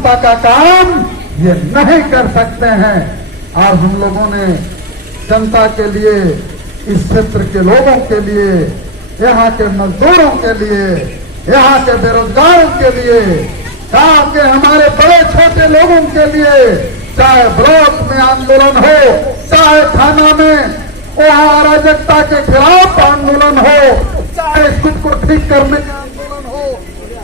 जनता का काम ये नहीं कर सकते हैं। और हम लोगों ने जनता के लिए, इस क्षेत्र के लोगों के लिए, यहाँ के मजदूरों के लिए, यहाँ के बेरोजगारों के लिए, गांव के हमारे बड़े छोटे लोगों के लिए, चाहे ब्लॉक में आंदोलन हो, चाहे थाना में वहाँ अराजकता के खिलाफ आंदोलन हो, चाहे खुद को ठीक करने का आंदोलन हो,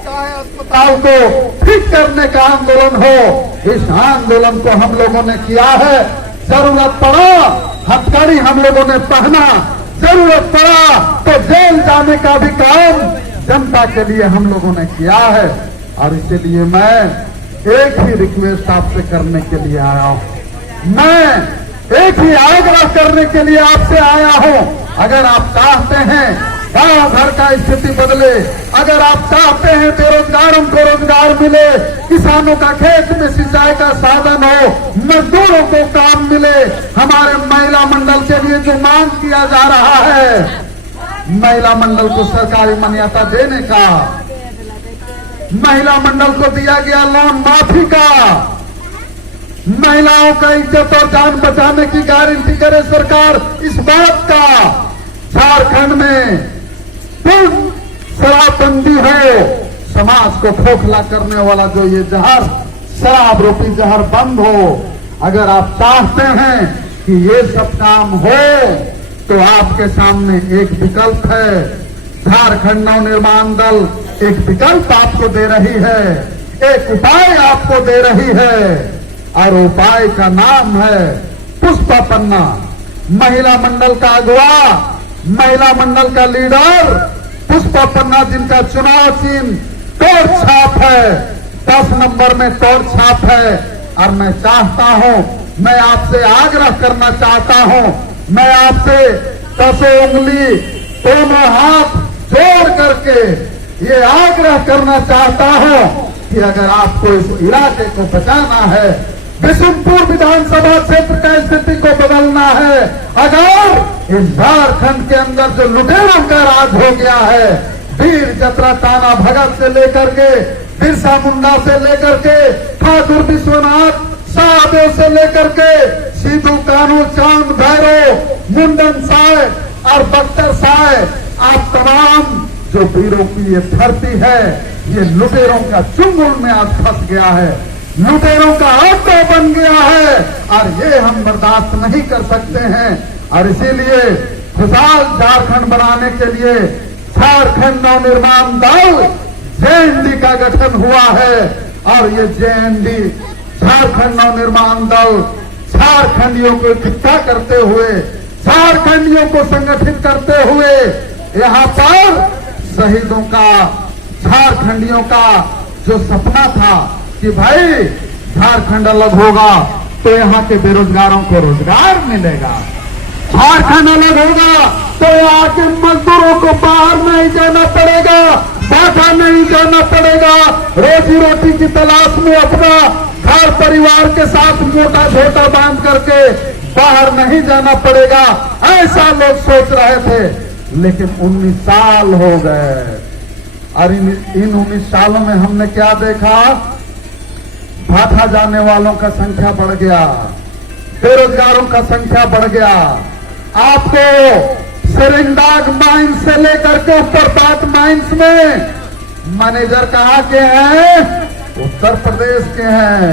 चाहे अस्पताल को ठीक करने का आंदोलन हो, इस आंदोलन को हम लोगों ने किया है। जरूरत पड़ा हथकड़ी हम लोगों ने पहना, जरूरत पड़ा तो जेल जाने का भी काम जनता के लिए हम लोगों ने किया है। और इसीलिए मैं एक ही रिक्वेस्ट आपसे करने के लिए आया हूं, मैं एक ही आग्रह करने के लिए आपसे आया हूं। अगर आप चाहते हैं गांव घर का स्थिति बदले, अगर आप चाहते हैं बेरोजगारों को रोजगार मिले, किसानों का खेत में सिंचाई का साधन हो, मजदूरों को काम मिले, हमारे महिला मंडल के लिए जो मांग किया जा रहा है, महिला मंडल को सरकारी मान्यता देने का, महिला मंडल को दिया गया लोन माफी का, महिलाओं का इज्जत और जान बचाने की गारंटी करे सरकार, इस बात का झारखंड में पूर्ण शराबबंदी हो, समाज को खोखला करने वाला जो ये जहर, शराब रूपी जहर बंद हो। अगर आप चाहते हैं कि ये सब काम हो तो आपके सामने एक विकल्प है। झारखंड नवनिर्माण दल एक विकल्प आपको दे रही है, एक उपाय आपको दे रही है, और उपाय का नाम है पुष्पा पन्ना। महिला मंडल का अगुवा, महिला मंडल का लीडर पुष्पा पन्ना, जिनका चुनाव चिन्ह तोड़ छाप है, 10 नंबर में तोड़ छाप है। और मैं चाहता हूं, मैं आपसे आग्रह करना चाहता हूं, मैं आपसे 10 उंगली दोनों हाथ जोड़ करके ये आग्रह करना चाहता हूं कि अगर आपको इस इलाके को बचाना है, बिशुनपुर विधानसभा क्षेत्र का स्थिति को बदलना है, अगर इस झारखंड के अंदर जो लुटेरों का राज हो गया है, वीर जतरा टाना भगत से लेकर के, बिरसा मुंडा से लेकर के, ठाकुर विश्वनाथ साहदेव से लेकर के, सीधू कानू, चांद भैरव, मुंडन साय और बख्तर साय, आप तमाम जो वीरों की ये धरती है, ये लुटेरों का चुंगल में आज फंस गया है, लुटेरों का अड्डा बन गया है, और ये हम बर्दाश्त नहीं कर सकते हैं। और इसीलिए खुशहाल झारखंड बनाने के लिए झारखंड नवनिर्माण दल जेएनडी का गठन हुआ है। और ये जेएनडी, झारखंड नवनिर्माण दल, झारखंडियों को इकट्ठा करते हुए, झारखंडियों को संगठित करते हुए, यहाँ पर शहीदों का, झारखंडियों का जो सपना था कि भाई झारखंड अलग होगा तो यहाँ के बेरोजगारों को रोजगार मिलेगा, झारखंड अलग होगा तो यहाँ के मजदूरों को बाहर नहीं जाना पड़ेगा, बाटा नहीं जाना पड़ेगा, रोजी रोटी की तलाश में अपना घर परिवार के साथ मोटा झोटा बांध करके बाहर नहीं जाना पड़ेगा, ऐसा लोग सोच रहे थे। लेकिन 19 साल हो गए, और इन 19 सालों में हमने क्या देखा? भाटा जाने वालों का संख्या बढ़ गया, बेरोजगारों का संख्या बढ़ गया। आपको सेरेंडाग माइंस से लेकर के उत्तरपाट माइंस में मैनेजर कहाँ के हैं? उत्तर प्रदेश के हैं।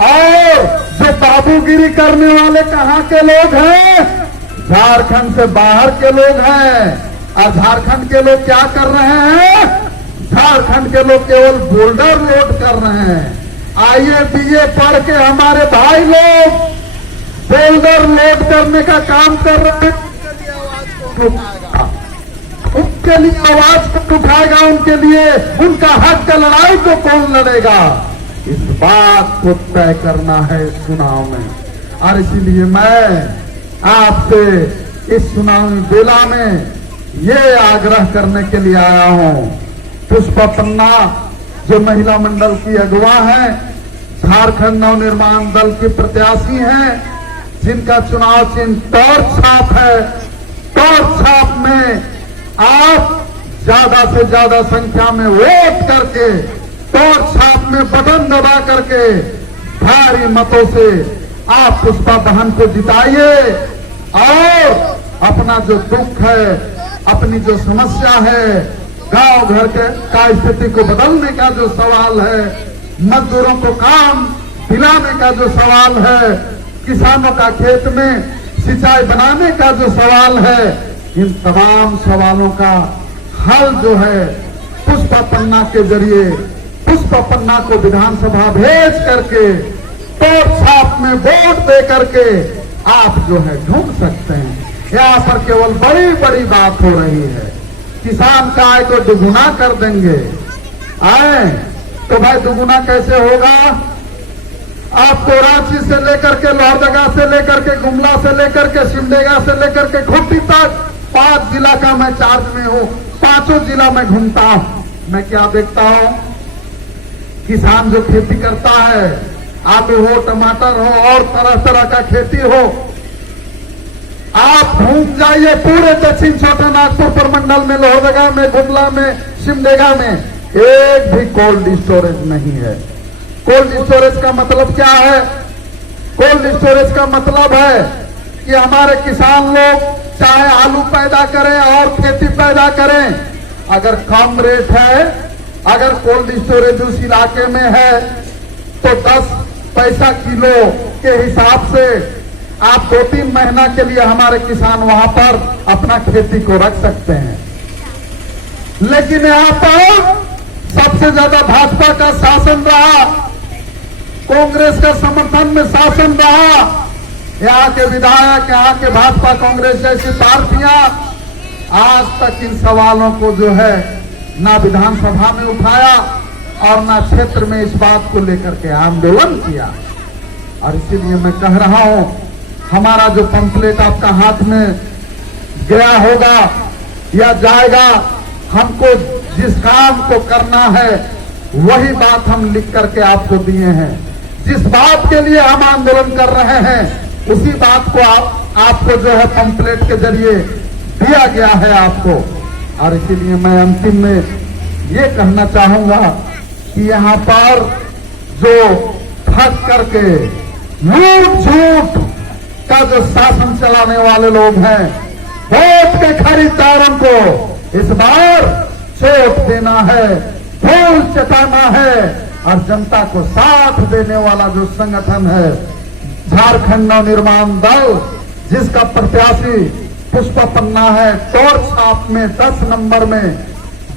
और जो बाबूगिरी करने वाले कहाँ के लोग हैं? झारखंड से बाहर के लोग हैं। और झारखंड के लोग क्या कर रहे हैं? झारखंड के लोग केवल बोल्डर लोड कर रहे हैं। आईए बीए पढ़ के हमारे भाई लोग बोल्डर लोड करने का काम कर रहे हैं। उनके लिए आवाज कौन उठाएगा? उनके लिए उनका हक का लड़ाई को कौन लड़ेगा? इस बात को तय करना है इस चुनाव में। और इसीलिए मैं आपसे इस चुनावी बेला में ये आग्रह करने के लिए आया हूं। पुष्पा पन्ना जो महिला मंडल की अगुवा हैं, झारखंड नवनिर्माण दल की प्रत्याशी हैं, जिनका चुनाव चिन्ह टॉर्च छाप है, टॉर्च छाप में आप ज्यादा से ज्यादा संख्या में वोट करके तोड़ छाप में बटन दबा करके भारी मतों से आप पुष्पा बहन को जिताइए और अपना जो दुख है, अपनी जो समस्या है, गांव घर के का स्थिति को बदलने का जो सवाल है, मजदूरों को काम दिलाने का जो सवाल है, किसानों का खेत में सिंचाई बनाने का जो सवाल है, इन तमाम सवालों का हल जो है पुष्पा पन्ना के जरिए पुष्पा पन्ना को विधानसभा भेज करके तोड़ छाप में वोट दे करके आप जो है ढूंढ सकते हैं। यहाँ पर केवल बड़ी बड़ी बात हो रही है, किसान का आय को दुगुना कर देंगे। आए तो भाई दुगुना कैसे होगा? आपको रांची से लेकर के लोहरदगा से लेकर के गुमला से लेकर के सिमडेगा से लेकर के खूंटी तक 5 जिला का मैं चार्ज में हूँ, 5 जिला में घूमता हूँ। मैं क्या देखता हूँ, किसान जो खेती करता है, आलू हो, टमाटर हो और तरह तरह का खेती हो, आप घूम जाइए पूरे दक्षिण छोटा नागपुर प्रमंडल में, लोहरदगा में, गुमला में, सिमडेगा में एक भी कोल्ड स्टोरेज नहीं है। कोल्ड स्टोरेज का मतलब क्या है? कोल्ड स्टोरेज का मतलब है कि हमारे किसान लोग चाहे आलू पैदा करें और खेती पैदा करें, अगर कम रेट है, अगर कोल्ड स्टोरेज उस इलाके में है तो 10 पैसा किलो के हिसाब से आप 2-3 महीना के लिए हमारे किसान वहां पर अपना खेती को रख सकते हैं। लेकिन यहाँ पर सबसे ज्यादा भाजपा का शासन रहा, कांग्रेस का समर्थन में शासन रहा। यहाँ के विधायक, यहाँ के भाजपा कांग्रेस जैसी पार्टियां आज तक इन सवालों को जो है ना विधानसभा में उठाया और ना क्षेत्र में इस बात को लेकर के आंदोलन किया। और इसीलिए मैं कह रहा हूं, हमारा जो पंपलेट आपका हाथ में गया होगा या जाएगा, हमको जिस काम को करना है वही बात हम लिख करके आपको दिए हैं। जिस बात के लिए हम आंदोलन कर रहे हैं उसी बात को आपको जो है पंपलेट के जरिए दिया गया है आपको। और इसीलिए मैं अंतिम में ये कहना चाहूंगा कि यहाँ पर जो ठग करके लूट झूठ का जो शासन चलाने वाले लोग हैं, वोट के खरीदारों को इस बार चोट देना है, फूल चटाना है और जनता को साथ देने वाला जो संगठन है झारखंड नवनिर्माण दल, जिसका प्रत्याशी पुष्पा पन्ना है, तोड़ छाप में 10 नंबर में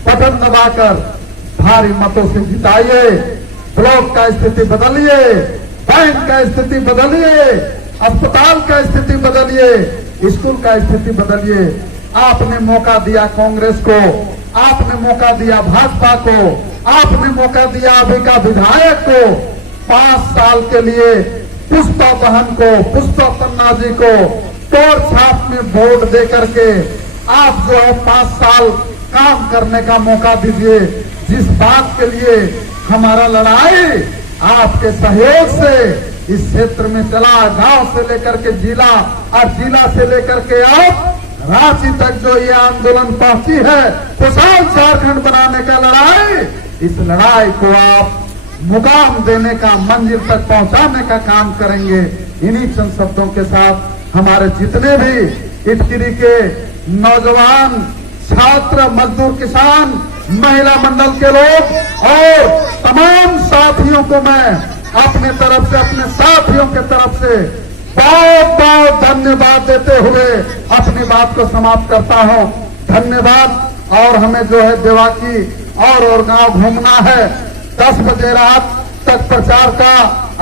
बटन दबाकर भारी मतों से जिताइए। ब्लॉक का स्थिति बदलिए, बैंक का स्थिति बदलिए, अस्पताल का स्थिति बदलिए, स्कूल का स्थिति बदलिए। आपने मौका दिया कांग्रेस को, आपने मौका दिया भाजपा को, आपने मौका दिया अभी का विधायक को 5 साल के लिए पुष्पा बहन को, पुष्पा पन्ना जी को तोड़ छाप में वोट दे करके आप जो है 5 साल काम करने का मौका दीजिए। जिस बात के लिए हमारा लड़ाई आपके सहयोग से इस क्षेत्र में चला, गांव से लेकर के जिला और जिला से लेकर के आप रांची तक जो ये आंदोलन पहुंची है, खुशहाल झारखंड बनाने का लड़ाई, इस लड़ाई को आप मुकाम देने का, मंजिल तक पहुंचाने का काम करेंगे। इन्हीं चंद शब्दों के साथ हमारे जितने भी इटकिरी के नौजवान, छात्र, मजदूर, किसान, महिला मंडल के लोग और तमाम साथियों को मैं अपने तरफ से, अपने साथियों के तरफ से बहुत बहुत धन्यवाद देते हुए अपनी बात को समाप्त करता हूं। धन्यवाद। और हमें जो है देवाकी और गांव घूमना है। 10 बजे रात तक प्रचार का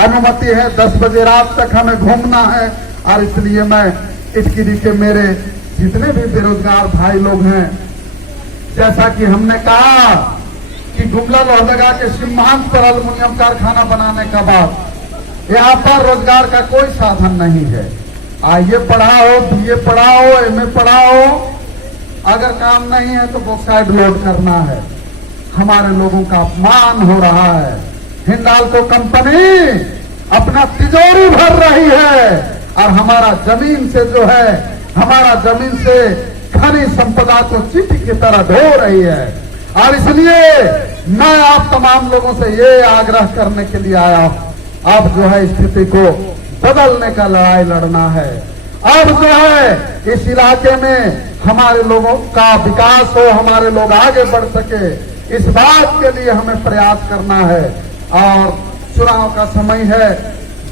अनुमति है, 10 बजे रात तक हमें घूमना है। और इसलिए मैं इटकिरी के मेरे जितने भी बेरोजगार भाई लोग हैं, जैसा कि हमने कहा कि गुमला लोहरदगा के सीमांत पर एल्युमिनियम कारखाना बनाने का बाद यहाँ पर रोजगार का कोई साधन नहीं है। आईए पढ़ाओ, बीए पढ़ाओ, एमए पढ़ाओ, अगर काम नहीं है तो बॉक्साइड लोड करना है। हमारे लोगों का अपमान हो रहा है। हिंडाल्को कंपनी अपना तिजोरी भर रही है और हमारा जमीन से जो है, हमारा जमीन से खनिज संपदा को चींटी की तरह ढो रही है। और इसलिए मैं आप तमाम लोगों से ये आग्रह करने के लिए आया हूं, अब जो है स्थिति को बदलने का लड़ाई लड़ना है। अब जो है इस इलाके में हमारे लोगों का विकास हो, हमारे लोग आगे बढ़ सके, इस बात के लिए हमें प्रयास करना है। और चुनाव का समय है,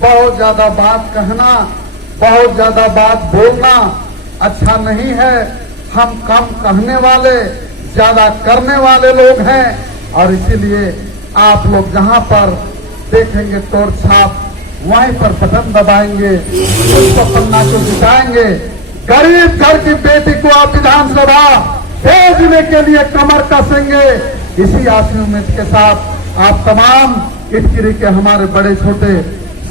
बहुत ज्यादा बात कहना, बहुत ज्यादा बात बोलना अच्छा नहीं है। हम कम कहने वाले, ज्यादा करने वाले लोग हैं, और इसीलिए आप लोग जहां पर देखेंगे तोड़ छाप, वहीं पर बटन दबाएंगे, उसको पन्ना को जिताएंगे। गरीब घर की बेटी को आप विधानसभा भेजने के लिए कमर कसेंगे। इसी आशा उम्मीद के साथ आप तमाम इटकिरी के हमारे बड़े छोटे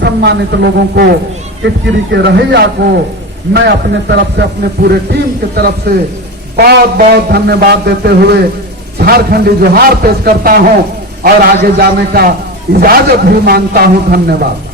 सम्मानित लोगों को, इटकिरी के रहिया को मैं अपने तरफ से, अपने पूरे टीम की तरफ से बहुत बहुत धन्यवाद देते हुए झारखंडी जोहार पेश करता हूं और आगे जाने का इजाजत भी मांगता हूं। धन्यवाद।